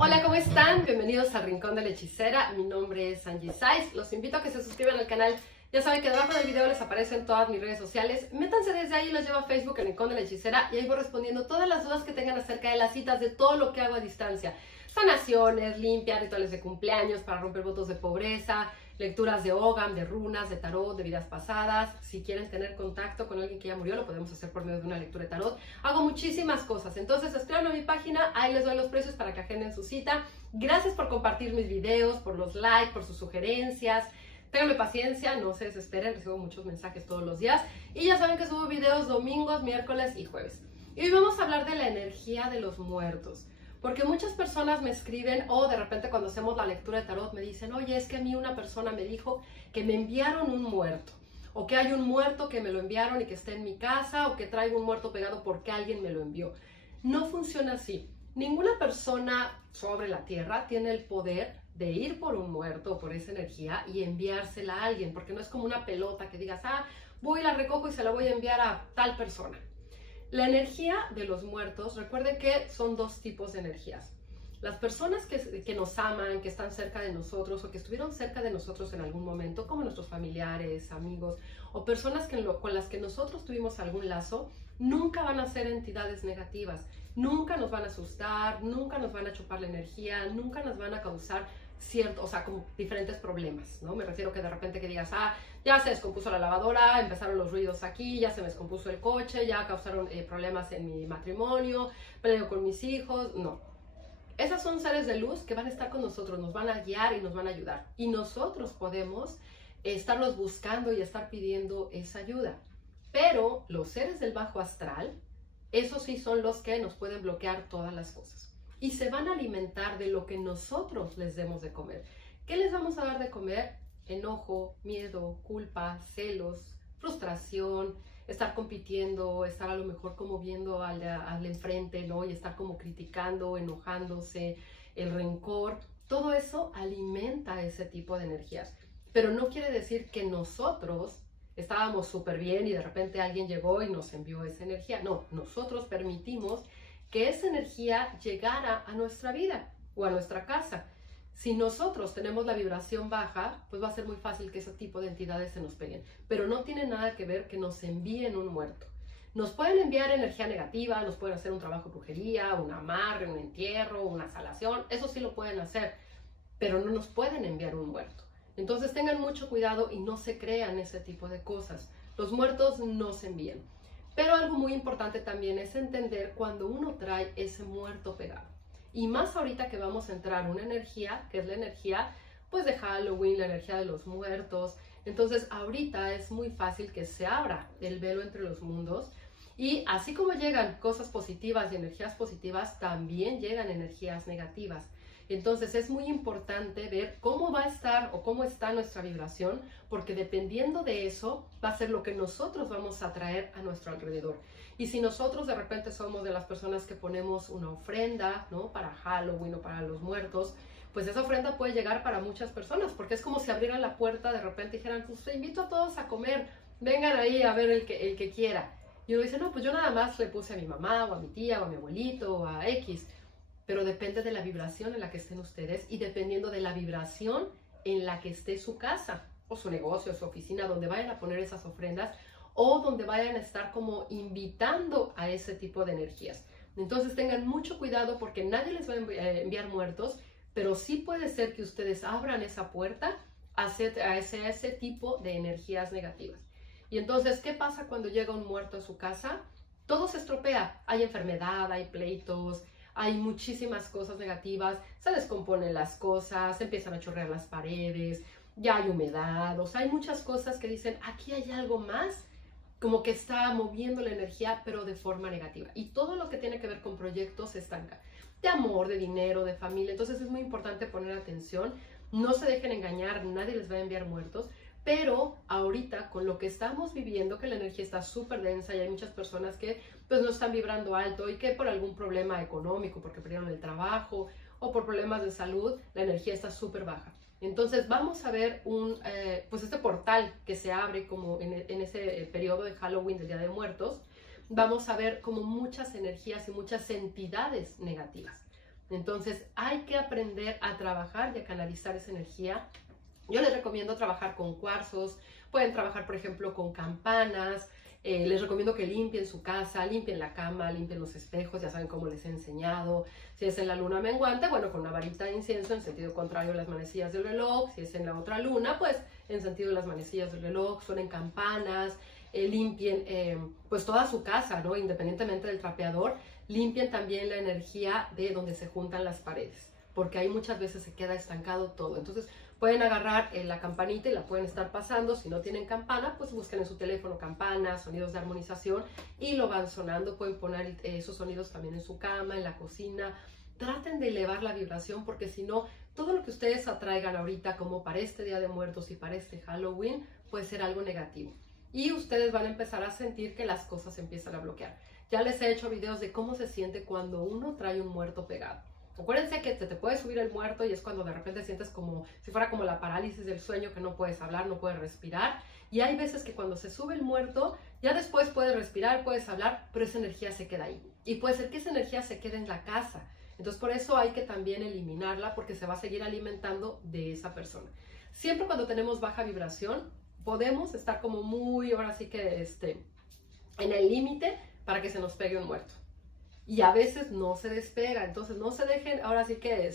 Hola, ¿cómo están? Bienvenidos al Rincón de la Hechicera. Mi nombre es Angie Saiz. Los invito a que se suscriban al canal. Ya saben que debajo del video les aparecen todas mis redes sociales. Métanse desde ahí y los llevo a Facebook, el Rincón de la Hechicera, y ahí voy respondiendo todas las dudas que tengan acerca de las citas, de todo lo que hago a distancia. Sanaciones, limpias, rituales de cumpleaños para romper votos de pobreza, lecturas de Ogam, de runas, de tarot, de vidas pasadas. Si quieren tener contacto con alguien que ya murió, lo podemos hacer por medio de una lectura de tarot. Hago muchísimas cosas. Entonces, escríbanme a mi página, ahí les doy los precios para que agenden su cita. Gracias por compartir mis videos, por los likes, por sus sugerencias. Ténganme paciencia, no se desesperen, recibo muchos mensajes todos los días. Y ya saben que subo videos domingos, miércoles y jueves. Y hoy vamos a hablar de la energía de los muertos. Porque muchas personas me escriben, o de repente cuando hacemos la lectura de tarot me dicen, oye, es que a mí una persona me dijo que me enviaron un muerto, o que hay un muerto que me lo enviaron y que está en mi casa, o que traigo un muerto pegado porque alguien me lo envió. No funciona así. Ninguna persona sobre la tierra tiene el poder de ir por un muerto o por esa energía y enviársela a alguien, porque no es como una pelota que digas, voy, la recojo y se la voy a enviar a tal persona. La energía de los muertos, recuerden que son dos tipos de energías. Las personas que nos aman, que están cerca de nosotros o que estuvieron cerca de nosotros en algún momento, como nuestros familiares, amigos o personas con las que nosotros tuvimos algún lazo, nunca van a ser entidades negativas, nunca nos van a asustar, nunca nos van a chupar la energía, nunca nos van a causar como diferentes problemas, ¿no? Me refiero que de repente que digas, ya se descompuso la lavadora, empezaron los ruidos aquí, ya se me descompuso el coche, ya causaron problemas en mi matrimonio, peleo con mis hijos. No. Esos son seres de luz que van a estar con nosotros, nos van a guiar y nos van a ayudar. Y nosotros podemos estarlos buscando y estar pidiendo esa ayuda. Pero los seres del bajo astral, esos sí son los que nos pueden bloquear todas las cosas. Y se van a alimentar de lo que nosotros les demos de comer. ¿Qué les vamos a dar de comer? Enojo, miedo, culpa, celos, frustración, estar compitiendo, estar a lo mejor como viendo al enfrente, ¿no? Y estar como criticando, enojándose, el rencor. Todo eso alimenta ese tipo de energías. Pero no quiere decir que nosotros estábamos súper bien y de repente alguien llegó y nos envió esa energía. No, nosotros permitimos que esa energía llegara a nuestra vida o a nuestra casa. Si nosotros tenemos la vibración baja, pues va a ser muy fácil que ese tipo de entidades se nos peguen. Pero no tiene nada que ver que nos envíen un muerto. Nos pueden enviar energía negativa, nos pueden hacer un trabajo de brujería, un amarre, un entierro, una salación. Eso sí lo pueden hacer, pero no nos pueden enviar un muerto. Entonces tengan mucho cuidado y no se crean ese tipo de cosas. Los muertos no se envían. Pero algo muy importante también es entender cuando uno trae ese muerto pegado. Y más ahorita que vamos a entrar una energía, que es la energía pues de Halloween, la energía de los muertos. Entonces ahorita es muy fácil que se abra el velo entre los mundos. Y así como llegan cosas positivas y energías positivas, también llegan energías negativas. Entonces es muy importante ver cómo va a estar o cómo está nuestra vibración, porque dependiendo de eso va a ser lo que nosotros vamos a traer a nuestro alrededor. Y si nosotros de repente somos de las personas que ponemos una ofrenda, ¿no? Para Halloween o para los muertos, pues esa ofrenda puede llegar para muchas personas, porque es como si abrieran la puerta de repente y dijeran, pues te invito a todos a comer, vengan ahí a ver el que quiera. Y uno dice, no, pues yo nada más le puse a mi mamá o a mi tía o a mi abuelito o a X. Pero depende de la vibración en la que estén ustedes y dependiendo de la vibración en la que esté su casa o su negocio, su oficina, donde vayan a poner esas ofrendas o donde vayan a estar como invitando a ese tipo de energías. Entonces tengan mucho cuidado porque nadie les va a enviar muertos, pero sí puede ser que ustedes abran esa puerta a ese tipo de energías negativas. Y entonces, ¿qué pasa cuando llega un muerto a su casa? Todo se estropea, hay enfermedad, hay pleitos, hay muchísimas cosas negativas, se descomponen las cosas, se empiezan a chorrear las paredes, ya hay humedad, o sea, hay muchas cosas que dicen, aquí hay algo más, como que está moviendo la energía, pero de forma negativa. Y todo lo que tiene que ver con proyectos se estanca, de amor, de dinero, de familia. Entonces es muy importante poner atención, no se dejen engañar, nadie les va a enviar muertos, pero ahorita con lo que estamos viviendo, que la energía está súper densa y hay muchas personas que pues no están vibrando alto y que por algún problema económico, porque perdieron el trabajo o por problemas de salud, la energía está súper baja. Entonces vamos a ver pues este portal que se abre como en ese periodo de Halloween, del Día de Muertos. Vamos a ver como muchas energías y muchas entidades negativas. Entonces hay que aprender a trabajar y a canalizar esa energía. Yo les recomiendo trabajar con cuarzos, pueden trabajar por ejemplo con campanas, les recomiendo que limpien su casa, limpien la cama, limpien los espejos, ya saben cómo les he enseñado. Si es en la luna menguante, bueno, con una varita de incienso en sentido contrario a las manecillas del reloj. Si es en la otra luna, pues en sentido de las manecillas del reloj, suenen campanas, limpien pues toda su casa, ¿no? Independientemente del trapeador, limpien también la energía de donde se juntan las paredes, porque ahí muchas veces se queda estancado todo. Entonces pueden agarrar la campanita y la pueden estar pasando. Si no tienen campana, pues busquen en su teléfono campanas, sonidos de armonización y lo van sonando. Pueden poner esos sonidos también en su cama, en la cocina. Traten de elevar la vibración, porque si no, todo lo que ustedes atraigan ahorita como para este Día de Muertos y para este Halloween puede ser algo negativo. Y ustedes van a empezar a sentir que las cosas se empiezan a bloquear. Ya les he hecho videos de cómo se siente cuando uno trae un muerto pegado. Acuérdense que te puede subir el muerto y es cuando de repente sientes como si fuera como la parálisis del sueño, que no puedes hablar, no puedes respirar. Y hay veces que cuando se sube el muerto, ya después puedes respirar, puedes hablar, pero esa energía se queda ahí. Y puede ser que esa energía se quede en la casa. Entonces por eso hay que también eliminarla, porque se va a seguir alimentando de esa persona. Siempre cuando tenemos baja vibración, podemos estar como muy, ahora sí que en el límite para que se nos pegue un muerto. Y a veces no se despega, entonces no se dejen, ahora sí que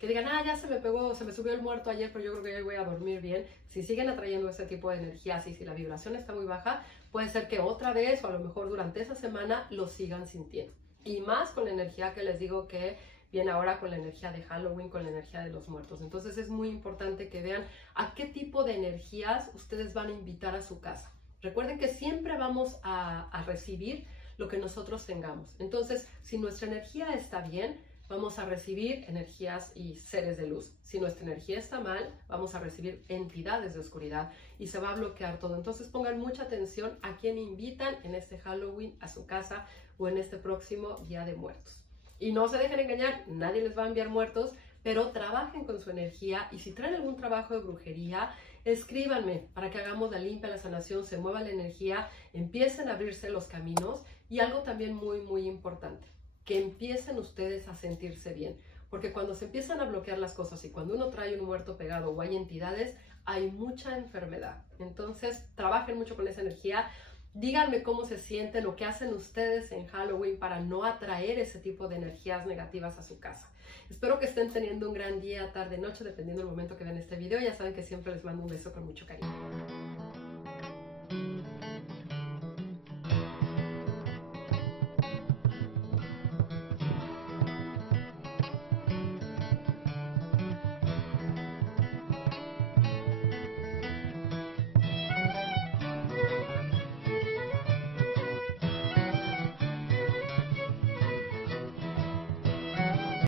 digan, ya se me pegó, se me subió el muerto ayer, pero yo creo que ya voy a dormir bien. Si siguen atrayendo ese tipo de energías y si la vibración está muy baja, puede ser que otra vez o a lo mejor durante esa semana lo sigan sintiendo. Y más con la energía que les digo que viene ahora, con la energía de Halloween, con la energía de los muertos. Entonces es muy importante que vean a qué tipo de energías ustedes van a invitar a su casa. Recuerden que siempre vamos a recibir lo que nosotros tengamos. Entonces, si nuestra energía está bien, vamos a recibir energías y seres de luz. Si nuestra energía está mal, vamos a recibir entidades de oscuridad y se va a bloquear todo. Entonces pongan mucha atención a quién invitan en este Halloween a su casa o en este próximo Día de Muertos. Y no se dejen engañar, nadie les va a enviar muertos, pero trabajen con su energía, y si traen algún trabajo de brujería, escríbanme para que hagamos la limpia, la sanación, se mueva la energía, empiecen a abrirse los caminos. Y algo también muy, muy importante, que empiecen ustedes a sentirse bien, porque cuando se empiezan a bloquear las cosas y cuando uno trae un muerto pegado o hay entidades, hay mucha enfermedad. Entonces, trabajen mucho con esa energía. Díganme cómo se sienten, lo que hacen ustedes en Halloween para no atraer ese tipo de energías negativas a su casa. Espero que estén teniendo un gran día, tarde, noche, dependiendo del momento que vean este video. Ya saben que siempre les mando un beso con mucho cariño.